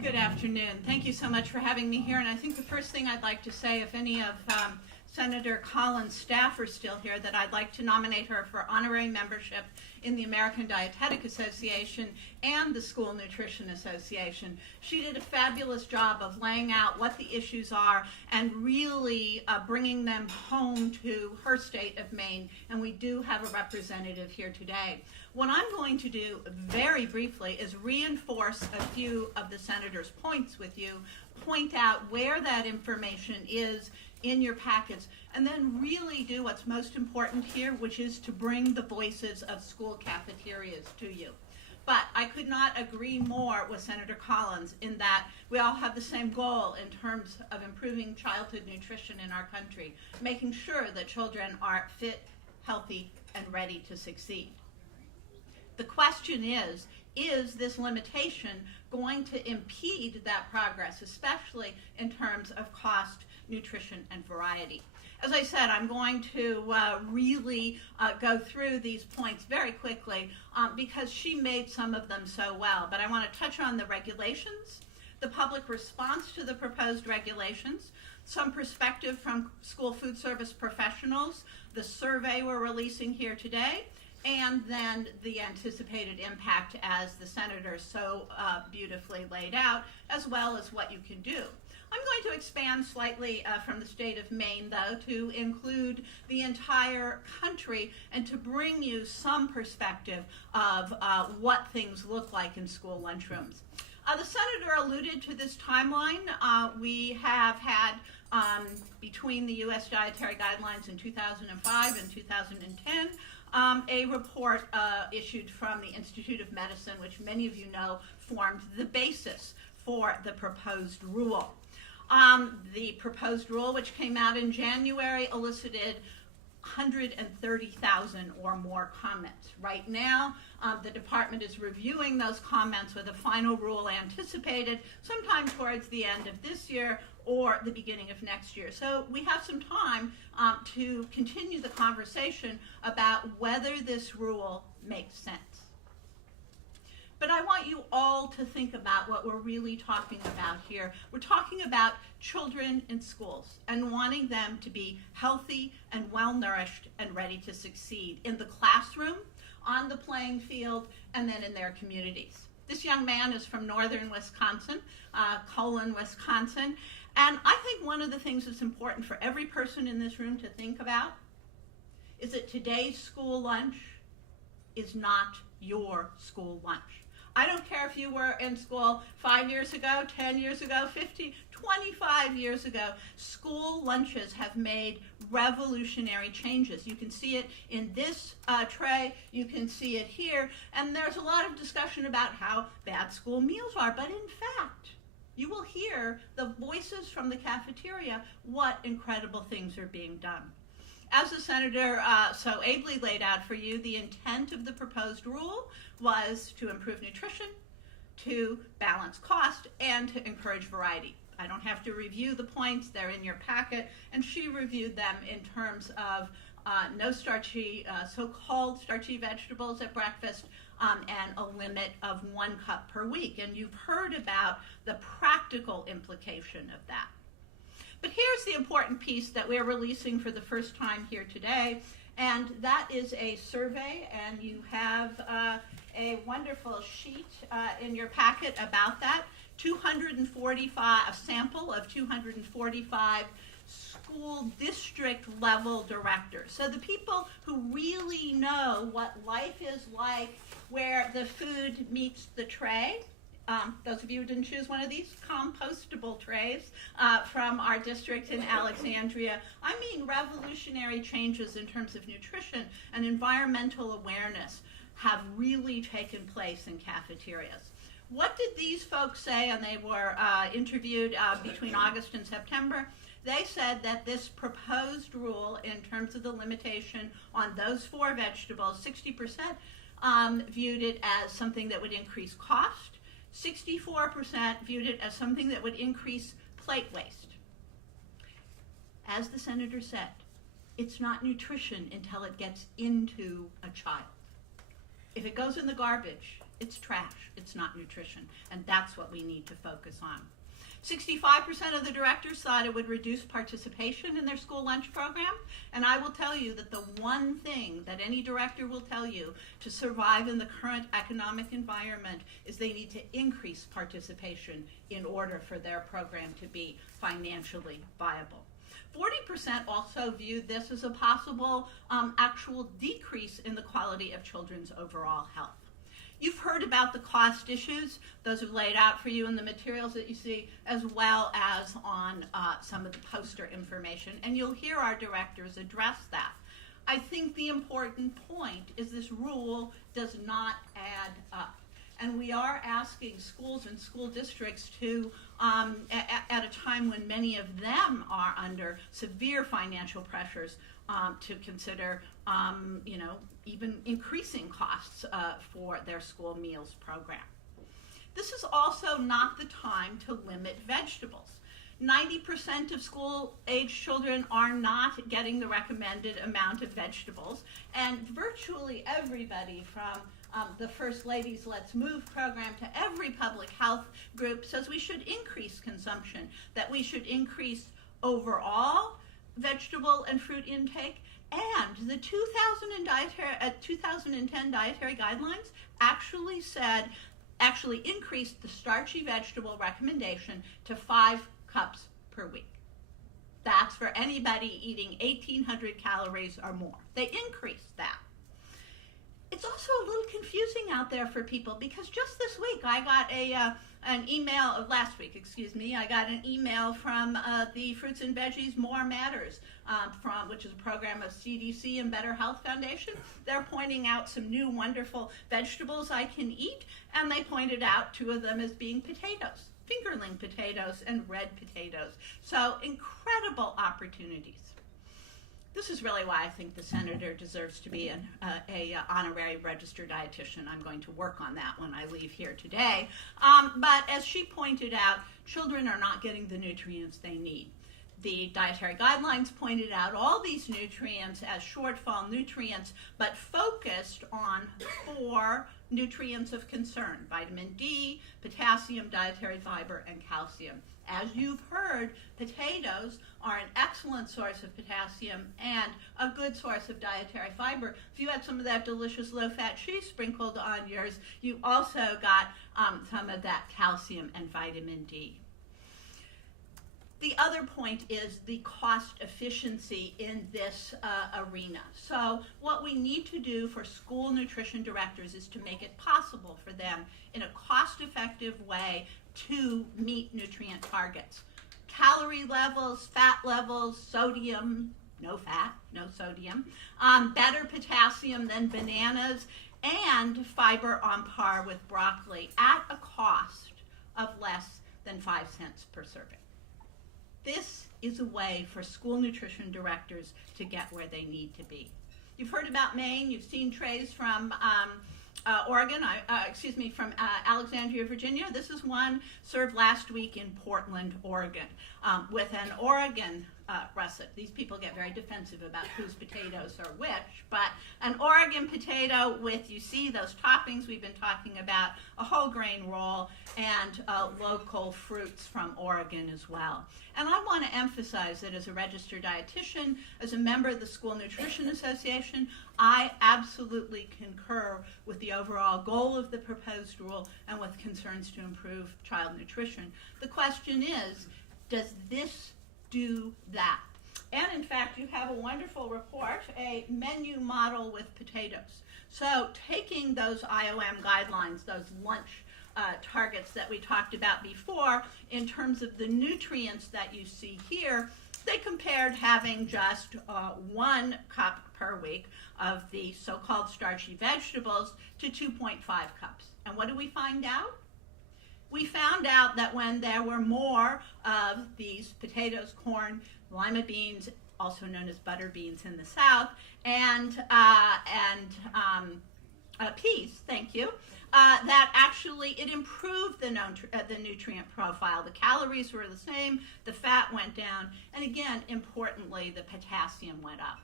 Good afternoon. Thank you so much for having me here. And I think the first thing I'd like to say, if any of Senator Collins' staff are still here, that I'd like to nominate her for honorary membership in the American Dietetic Association and the School Nutrition Association. She did a fabulous job of laying out what the issues are and really bringing them home to her state of Maine, and we do have a representative here today. What I'm going to do very briefly is reinforce a few of the senator's points with you, point out where that information is in your packets, and then really do what's most important here, which is to bring the voices of school cafeterias to you. But I could not agree more with Senator Collins in that we all have the same goal in terms of improving childhood nutrition in our country, making sure that children are fit, healthy, and ready to succeed. The question is this limitation going to impede that progress, especially in terms of cost, nutrition, and variety? As I said, I'm going to really go through these points very quickly because she made some of them so well. But I want to touch on the regulations, the public response to the proposed regulations, some perspective from school food service professionals, the survey we're releasing here today, and then the anticipated impact as the senator so beautifully laid out, as well as what you can do. I'm going to expand slightly from the state of Maine, though, to include the entire country and to bring you some perspective of what things look like in school lunchrooms. The senator alluded to this timeline. We have had, between the U.S. Dietary Guidelines in 2005 and 2010, a report issued from the Institute of Medicine, which many of you know formed the basis for the proposed rule. The proposed rule, which came out in January, elicited 130,000 or more comments. Right now, the department is reviewing those comments with a final rule anticipated sometime towards the end of this year or the beginning of next year. So we have some time to continue the conversation about whether this rule makes sense. But I want you all to think about what we're really talking about here. We're talking about children in schools and wanting them to be healthy and well-nourished and ready to succeed in the classroom, on the playing field, and then in their communities. This young man is from northern Wisconsin, Colon, Wisconsin, and I think one of the things that's important for every person in this room to think about is that today's school lunch is not your school lunch. I don't care if you were in school 5 years ago, 10 years ago, 50, 25 years ago. School lunches have made revolutionary changes. You can see it in this tray, you can see it here, and there's a lot of discussion about how bad school meals are, but in fact, you will hear the voices from the cafeteria what incredible things are being done. As the senator so ably laid out for you, the intent of the proposed rule was to improve nutrition, to balance cost, and to encourage variety. I don't have to review the points, they're in your packet, and she reviewed them in terms of no starchy, so-called starchy vegetables at breakfast, and a limit of 1 cup per week. And you've heard about the practical implication of that. But here's the important piece that we're releasing for the first time here today, and that is a survey, and you have a wonderful sheet in your packet about that. A sample of 245 school district level directors. So the people who really know what life is like where the food meets the tray. Those of you who didn't choose one of these compostable trays from our district in Alexandria, I mean revolutionary changes in terms of nutrition and environmental awareness have really taken place in cafeterias. What did these folks say? And they were interviewed between August and September. They said that this proposed rule in terms of the limitation on those 4 vegetables, 60% viewed it as something that would increase cost. 64% viewed it as something that would increase plate waste. As the senator said, it's not nutrition until it gets into a child. If it goes in the garbage, It's trash. It's not nutrition. And that's what we need to focus on. 65% of the directors thought it would reduce participation in their school lunch program. And I will tell you that the one thing that any director will tell you to survive in the current economic environment is they need to increase participation in order for their program to be financially viable. 40% also viewed this as a possible actual decrease in the quality of children's overall health. You've heard about the cost issues. Those are laid out for you in the materials that you see, as well as on some of the poster information. And you'll hear our directors address that. I think the important point is this rule does not add up. And we are asking schools and school districts to, at a time when many of them are under severe financial pressures, to consider, even increasing costs for their school meals program. This is also not the time to limit vegetables. 90% of school-age children are not getting the recommended amount of vegetables, and virtually everybody from the First Lady's Let's Move program to every public health group says we should increase consumption, that we should increase overall vegetable and fruit intake, and the 2010 dietary guidelines actually increased the starchy vegetable recommendation to 5 cups per week. That's for anybody eating 1,800 calories or more. They increased that. It's also a little confusing out there for people because just this week I got an email, last week, I got an email from the Fruits and Veggies More Matters, which is a program of CDC and Better Health Foundation. They're pointing out some new wonderful vegetables I can eat, and they pointed out 2 of them as being potatoes, fingerling potatoes and red potatoes. So incredible opportunities. This is really why I think the senator deserves to be an honorary registered dietitian. I'm going to work on that when I leave here today. But as she pointed out, children are not getting the nutrients they need. The dietary guidelines pointed out all these nutrients as shortfall nutrients, but focused on 4 nutrients of concern: vitamin D, potassium, dietary fiber, and calcium. As you've heard, potatoes are an excellent source of potassium and a good source of dietary fiber. If you had some of that delicious low-fat cheese sprinkled on yours, you also got some of that calcium and vitamin D. The other point is the cost efficiency in this arena. So what we need to do for school nutrition directors is to make it possible for them in a cost-effective way to meet nutrient targets. Calorie levels, fat levels, sodium, no fat, no sodium, better potassium than bananas, and fiber on par with broccoli at a cost of less than 5 cents per serving. This is a way for school nutrition directors to get where they need to be. You've heard about Maine, you've seen trays from from Alexandria, Virginia. This is one served last week in Portland, Oregon, with an Oregon russet. These people get very defensive about whose potatoes are which, but an Oregon potato with, you see those toppings we've been talking about, a whole grain roll, and local fruits from Oregon as well. And I want to emphasize that as a registered dietitian, as a member of the School Nutrition Association, I absolutely concur with the overall goal of the proposed rule and with concerns to improve child nutrition. The question is, does this do that? And in fact, you have a wonderful report, a menu model with potatoes. So taking those IOM guidelines, those lunch targets that we talked about before, in terms of the nutrients that you see here, they compared having just 1 cup per week of the so-called starchy vegetables to 2.5 cups. And what do we find out? We found out that when there were more of these potatoes, corn, lima beans, also known as butter beans in the South, and peas, thank you, that actually it improved the nutrient profile. The calories were the same, the fat went down, and again, importantly, the potassium went up.